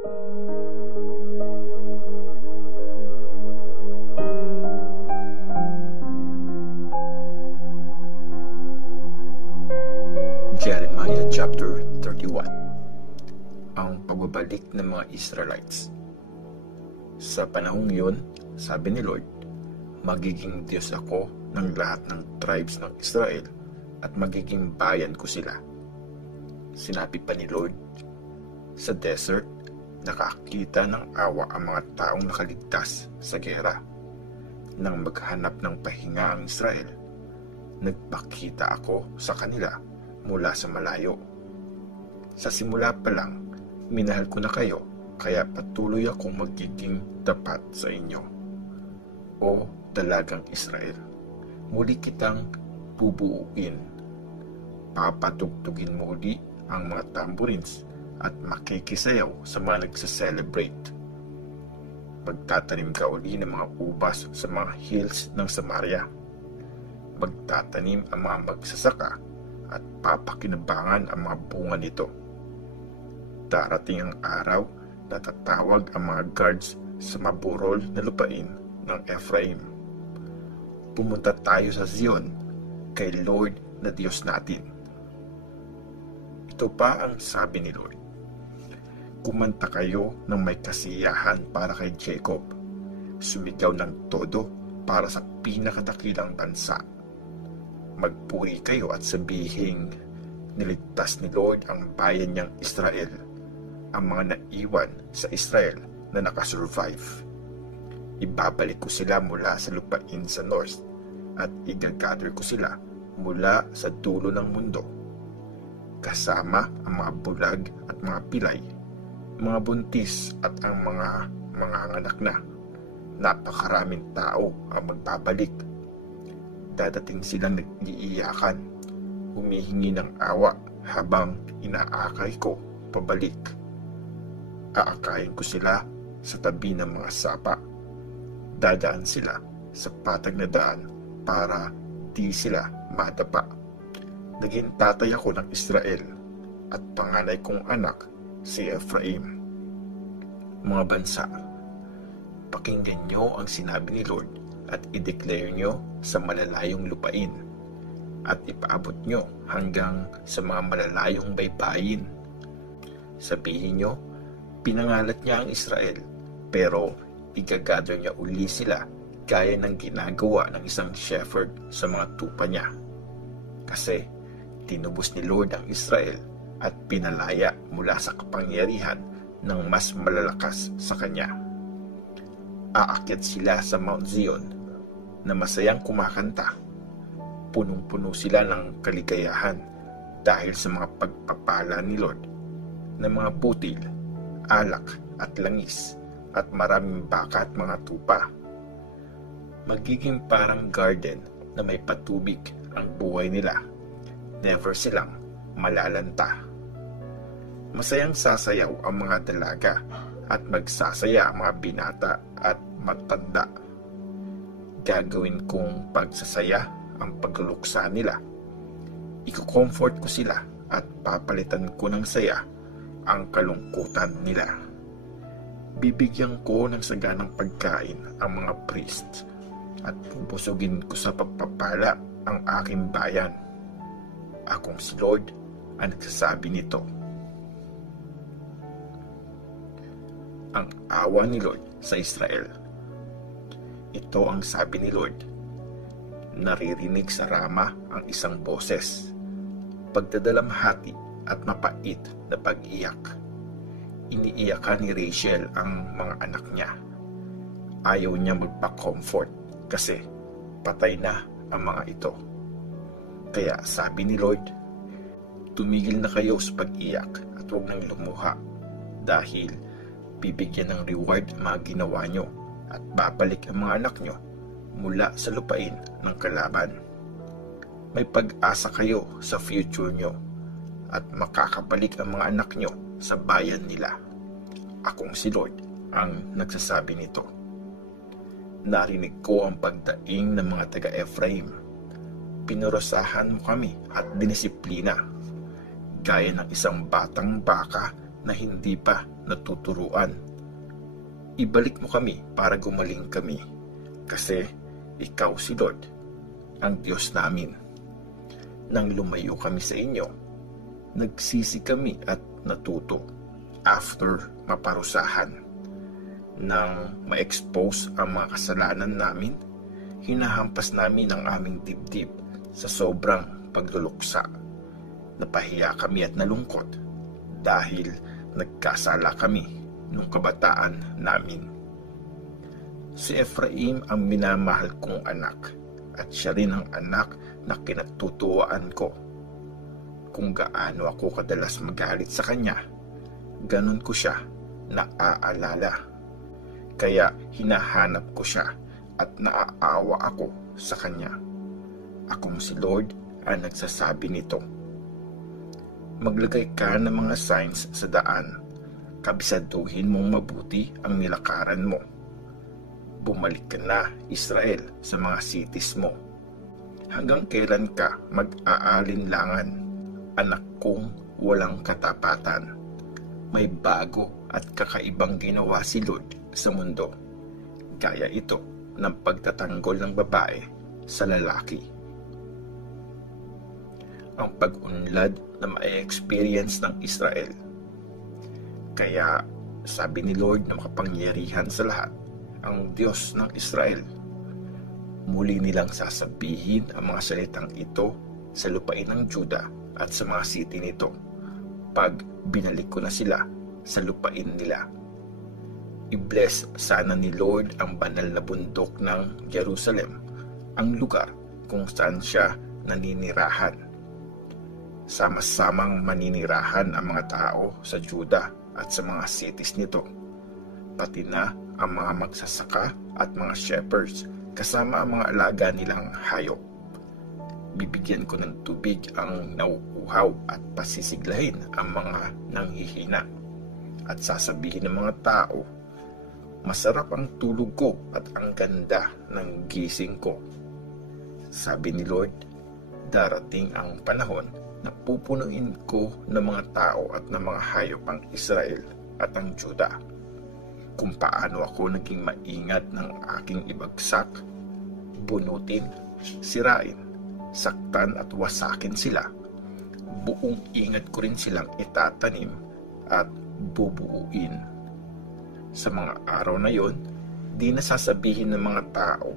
Jeremiah chapter 31. Ang pagbabalik ng mga Israelites. Sa panahong yun, sabi ni Lord, magiging Diyos ako ng lahat ng tribes ng Israel at magiging bayan ko sila. Sinabi pa ni Lord, sa desert, nakakita ng awa ang mga taong nakaligtas sa gera. Nang maghanap ng pahinga ang Israel, nagpakita ako sa kanila mula sa malayo. Sa simula pa lang, minahal ko na kayo, kaya patuloy akong magiging tapat sa inyo. O dalagang Israel, muli kitang bubuuin. Papatugtugin mo uli ang mga tambourines at makikisayaw sa mga nagsa-celebrate. Magtatanim ka uli ng mga ubas sa mga hills ng Samaria. Magtatanim ang mga magsasaka at papakinabangan ang mga bunga nito. Darating ang araw na tatawag ang mga guards sa maburol na lupain ng Ephraim. Pumunta tayo sa Zion, kay Lord na Diyos natin. Ito pa ang sabi ni Lord. Kumanta kayo ng may kasiyahan para kay Jacob. Sumigaw ng todo para sa pinakatakilang bansa. Magpuri kayo at sabihin, niligtas ni Lord ang bayan niyang Israel, ang mga naiwan sa Israel na nakasurvive. Ibabalik ko sila mula sa lupain sa north at igagather ko sila mula sa dulo ng mundo. Kasama ang mga bulag at mga pilay, mga buntis at ang mga anak na. Napakaraming tao ang magbabalik. Dadating silang nag-iiyakan, humihingi ng awa habang inaakay ko pabalik. Aakayin ko sila sa tabi ng mga sapa. Dadaan sila sa patag na daan para di sila madapa. Naging tatay ako ng Israel at panganay kong anak si Ephraim. Mga bansa, pakinggan niyo ang sinabi ni Lord at i-declare nyo sa malalayong lupain at ipaabot nyo hanggang sa mga malalayong baybayin. Sabihin nyo, pinangalat niya ang Israel, pero igagather niya uli sila gaya ng ginagawa ng isang shepherd sa mga tupa niya. Kasi tinubos ni Lord ang Israel at pinalaya mula sa kapangyarihan ng mas malalakas sa kanya. Aakyat sila sa Mount Zion na masayang kumakanta. Punong-puno sila ng kaligayahan dahil sa mga pagpapala ni Lord na mga butil, alak at langis at maraming baka at mga tupa. Magiging parang garden na may patubig ang buhay nila. Never silang malalanta. Masayang sasayaw ang mga dalaga at magsasaya ang mga binata at matanda. Gagawin kong pagsasaya ang pagluluksa nila. Iko-comfort ko sila at papalitan ko ng saya ang kalungkutan nila. Bibigyan ko ng saganang pagkain ang mga priest at pupusugin ko sa pagpapala ang aking bayan. Akong si Lord ang nagsasabi nito. Ang awa ni Lord sa Israel. Ito ang sabi ni Lord. Naririnig sa Rama ang isang boses, pagdadalamhati at mapait na pag-iyak. Iniiyakan ni Rachel ang mga anak niya. Ayaw niya magpa-comfort kasi patay na ang mga ito. Kaya sabi ni Lord, tumigil na kayo sa pag-iyak at huwag nang lumuha dahil bibigyan ng reward ang mga ginawa nyo at babalik ang mga anak nyo mula sa lupain ng kalaban. May pag-asa kayo sa future nyo at makakabalik ang mga anak nyo sa bayan nila. Akong si Lord ang nagsasabi nito. Narinig ko ang pagdaing ng mga taga-Ephraim. Pinurusahan mo kami at dinisiplina, gaya ng isang batang baka na hindi pa natuturuan. Ibalik mo kami para gumaling kami, kasi ikaw si Lord, ang Diyos namin. Nang lumayo kami sa inyo, nagsisi kami at natuto after maparusahan. Nang ma-expose ang mga kasalanan namin, hinahampas namin ang aming dibdib sa sobrang pagluluksa. Napahiya kami at nalungkot dahil nagkasala kami nung kabataan namin. Si Ephraim ang minamahal kong anak, at siya rin ang anak na kinatutuwaan ko. Kung gaano ako kadalas magalit sa kanya, ganon ko siya naaalala. Kaya hinahanap ko siya at naaawa ako sa kanya. Akong si Lord ang nagsasabi nito. Maglagay ka ng mga signs sa daan. Kabisaduhin mong mabuti ang nilakaran mo. Bumalik ka na, Israel, sa mga cities mo. Hanggang kailan ka mag-aalinlangan, anak kong walang katapatan? May bago at kakaibang ginawa si Lord sa mundo. Gaya ito ng pagtatanggol ng babae sa lalaki. Ang pag-unlad na ma-experience ng Israel. Kaya sabi ni Lord na makapangyarihan sa lahat, ang Diyos ng Israel, muli nilang sasabihin ang mga salitang ito sa lupain ng Juda at sa mga city nito pag binalik ko na sila sa lupain nila. I-bless sana ni Lord ang banal na bundok ng Jerusalem, ang lugar kung saan siya naninirahan. Sama-samang maninirahan ang mga tao sa Juda at sa mga cities nito, pati na ang mga magsasaka at mga shepherds kasama ang mga alaga nilang hayop. Bibigyan ko ng tubig ang nauuhaw at pasisiglahin ang mga nanghihina. At sasabihin ng mga tao, masarap ang tulog ko at ang ganda ng gising ko. Sabi ni Lord, darating ang panahon na pupunuin ko ng mga tao at ng mga hayop ang Israel at ang Juda. Kung paano ako naging maingat ng aking ibagsak, bunutin, sirain, saktan at wasakin sila, buong ingat ko rin silang itatanim at bubuuin. Sa mga araw na yon, di na sasabihin ng mga tao,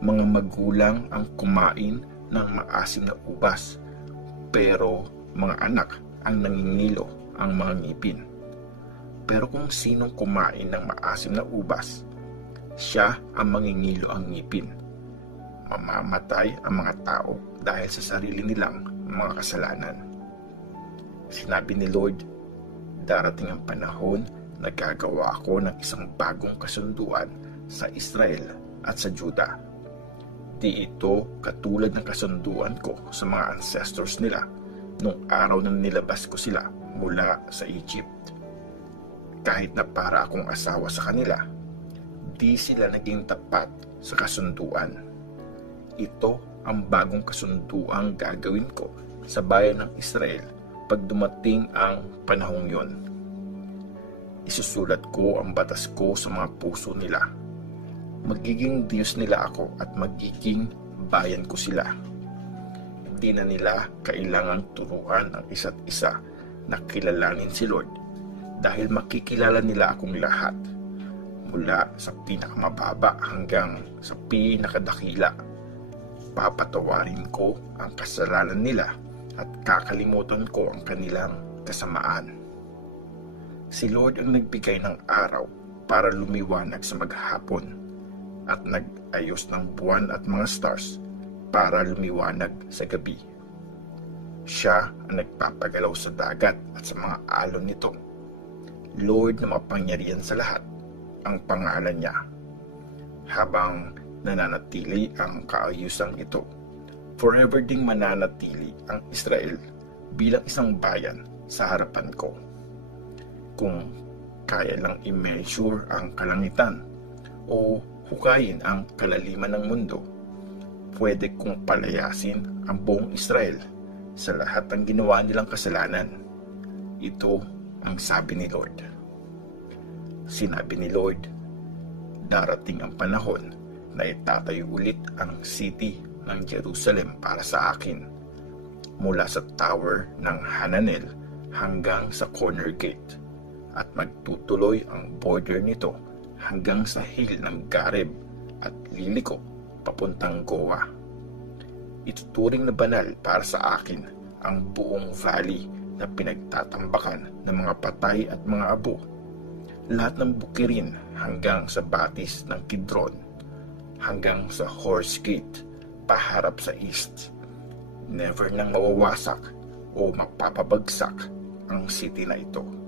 mga magulang ang kumain ng maasim na ubas, pero mga anak ang nangingilo ang mga ngipin. Pero kung sinong kumain ng maasim na ubas, siya ang mangingilo ang ngipin. Mamamatay ang mga tao dahil sa sarili nilang mga kasalanan. Sinabi ni Lord, darating ang panahon na gagawa ako ng isang bagong kasunduan sa Israel at sa Juda. Di ito katulad ng kasunduan ko sa mga ancestors nila nung araw na nilabas ko sila mula sa Egypt. Kahit na para akong asawa sa kanila, di sila naging tapat sa kasunduan. Ito ang bagong kasunduang gagawin ko sa bayan ng Israel pag dumating ang panahong yon. Isusulat ko ang batas ko sa mga puso nila. Magiging Diyos nila ako at magiging bayan ko sila. Hindi na nila kailangang turuan ang isa't isa na kilalanin si Lord, dahil makikilala nila akong lahat, mula sa pinakamababa hanggang sa pinakadakila. Papatawarin ko ang kasalanan nila at kakalimutan ko ang kanilang kasamaan. Si Lord ang nagbigay ng araw para lumiwanag sa maghapon, at nag-ayos ng buwan at mga stars para lumiwanag sa gabi. Siya ang nagpapagalaw sa dagat at sa mga alon nito. Lord na mapangyarihan sa lahat ang pangalan niya. Habang nananatili ang kaayusang ito, forever ding mananatili ang Israel bilang isang bayan sa harapan ko. Kung kaya lang i-measure ang kalangitan o hukayin ang kalaliman ng mundo, pwede kong palayasin ang buong Israel sa lahat ng ginawa nilang kasalanan. Ito ang sabi ni Lord. Sinabi ni Lord, darating ang panahon na itatayo ulit ang city ng Jerusalem para sa akin, mula sa tower ng Hananel hanggang sa corner gate, at magtutuloy ang border nito hanggang sa hill ng Gareb at liliko papuntang Goa. Ituturing na banal para sa akin ang buong valley na pinagtatambakan ng mga patay at mga abo, lahat ng bukirin hanggang sa batis ng Kidron, hanggang sa Horse Gate paharap sa east. Never nang mawawasak o mapapabagsak ang city na ito.